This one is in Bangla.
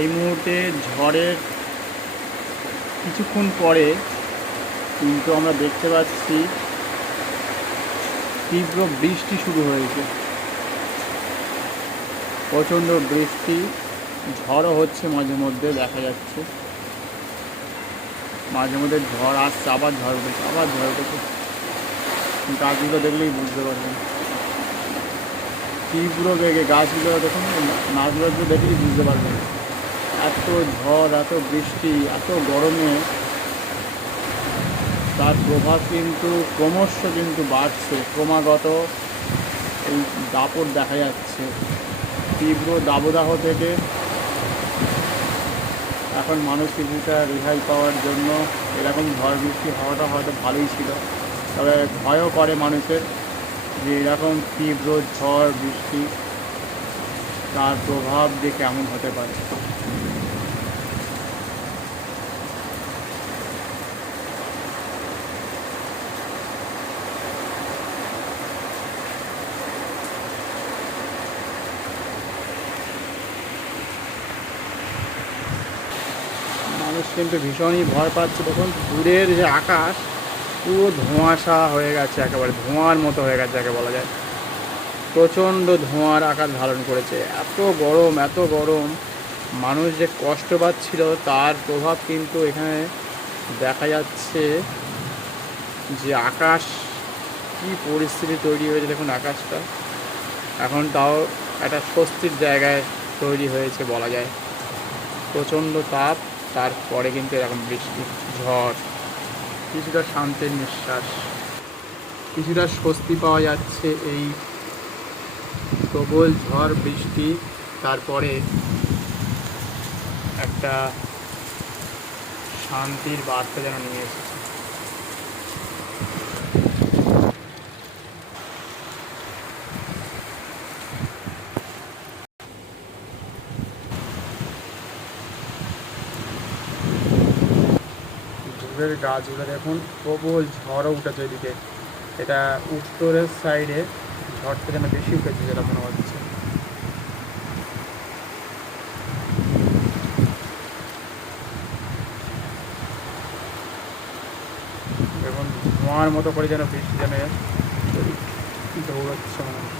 এই মুহূর্তে ঝড়ের কিছুক্ষণ পরে কিন্তু আমরা দেখতে পাচ্ছি তীব্র বৃষ্টি শুরু হয়েছে। প্রচণ্ড বৃষ্টি, ঝড়ও হচ্ছে মাঝে মধ্যে দেখা যাচ্ছে। মাঝে মধ্যে ঝড় আসছে, আবার ঝড় উঠেছে, আবার ঝড় উঠেছে। গাছগুলো দেখলেই বুঝতে পারবেন তীব্র বেগে। গাছগুলো দেখুন, নাচগুলো দেখলেই বুঝতে পারবেন এত ঝড়, এত বৃষ্টি, এত গরমে তার প্রভাব কিন্তু ক্রমশ কিন্তু বাড়ছে। ক্রমাগত এই দাপট দেখা যাচ্ছে। তীব্র দাবদাহ থেকে এখন মানুষ কিছুটা রেহাই পাওয়ার জন্য এরকম ঝড় বৃষ্টি হওয়াটা হয়তো ভালোই ছিল। তবে ভয়ও করে মানুষের যে এরকম তীব্র ঝড় বৃষ্টি তার প্রভাব যে কেমন হতে পারে। মানুষ কিন্তু ভীষণই ভয় পাচ্ছে। দেখুন দূরের যে আকাশ পুরো ধোঁয়াশা হয়ে গেছে, একেবারে ধোঁয়ার মতো হয়ে গেছে যাকে বলা যায়। প্রচণ্ড ধোঁয়ার আকার ধারণ করেছে। এত গরম, এত গরম, মানুষ যে কষ্ট পাচ্ছিল তার প্রভাব কিন্তু এখানে দেখা যাচ্ছে। যে আকাশ কি পরিস্থিতি তৈরি হয়েছে দেখুন আকাশটা। এখন তাও একটা স্বস্তির জায়গায় তৈরি হয়েছে বলা যায়। প্রচণ্ড তাপ, তারপরে কিন্তু এরকম বৃষ্টি, ঝড়, কিছুটা শান্তির নিঃশ্বাস, কিছুটা স্বস্তি পাওয়া যাচ্ছে। এই প্রবল ঝড় বৃষ্টি তারপরে একটা শান্তির বার্তা যেন নিয়ে এসেছে। দূরের গাছগুলো দেখুন, প্রবল ঝড়ও উঠেছে এদিকে। এটা উত্তরের সাইডে ঝড়টা যেন বেশি উঠেছে যেটা মনে হচ্ছে। এবং ধোঁয়ার মতো করে যেন বৃষ্টি যেন দৌড়চ্ছে মনে হচ্ছে।